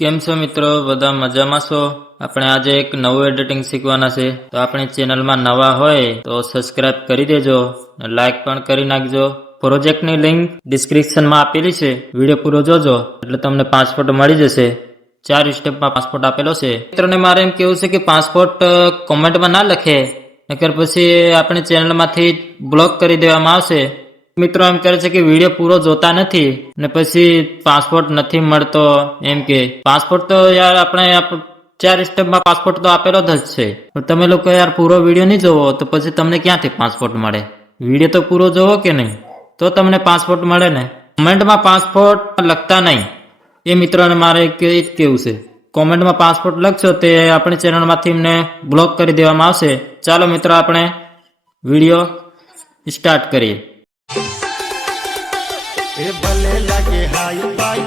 કેમ છો મિત્રો? બધા મજામાં છો? આપણે આજે એક નવું એડિટિંગ શીખવાના છે, તો આપણી ચેનલમાં નવા હોય તો સબસ્ક્રાઇબ કરી દેજો, લાઈક પણ કરી નાખજો. પ્રોજેક્ટની લિંક ડિસ્ક્રિપ્શનમાં આપેલી છે, વિડીયો પૂરો જોજો એટલે તમને પાસપોર્ટ મળી જશે. 4 સ્ટેપમાં પાસપોર્ટ આપેલો છે. મિત્રોને મારે એમ કેવું છે કે પાસપોર્ટ કોમેન્ટમાં ના લખે, નકર પછી આપણી ચેનલમાંથી બ્લોક કરી દેવામાં આવશે. મિત્રો એમ કહે છે કે વિડીયો પૂરો જોતા નથી ને પછી પાસપોર્ટ નથી મળતો. એમ કે પાસપોર્ટ તો યાર આપણે 4 સ્ટેપમાં પાસપોર્ટ તો આપેલો જ છે, પણ તમે લોકો યાર પૂરો વિડીયો નહીં જોવો તો પછી તમને ક્યાંથી પાસપોર્ટ મળે? વિડીયો તો પૂરો જોવો કે નહીં, તો તમને પાસપોર્ટ મળે ને. કોમેન્ટમાં પાસપોર્ટ લખતા નહીં, એ મિત્રોને મારે કેવું છે. કોમેન્ટમાં પાસપોર્ટ લખશો તે આપણી ચેનલમાંથી એમને બ્લોક કરી દેવામાં આવશે. ચાલો મિત્રો આપણે વિડીયો સ્ટાર્ટ કરીએ. भले लगे हाई फाई